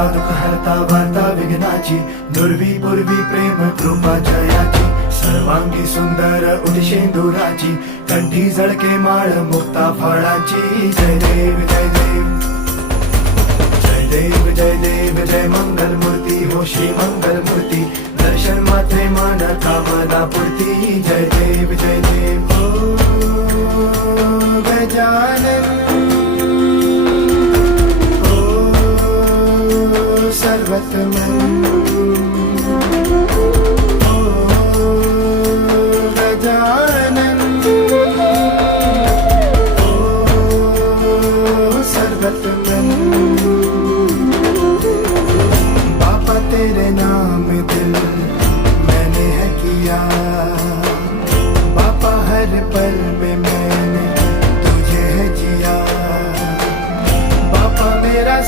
हरता दुःख हरता वार्ता विघ्नाची, दुर्वी पूर्वी प्रेम कृपा जयाची, सर्वांगी सुंदर उदिशेंदुराची, कंठी झळके माळ मुक्ता फळाची. जय देव जय देव जय देव जय देव जय मंगल मूर्ती हो श्री मंगल मूर्ती, दर्शन मात्रे मान कामना पूर्ती. जय देव जय देव ओ गजानन ओ सर्वतमन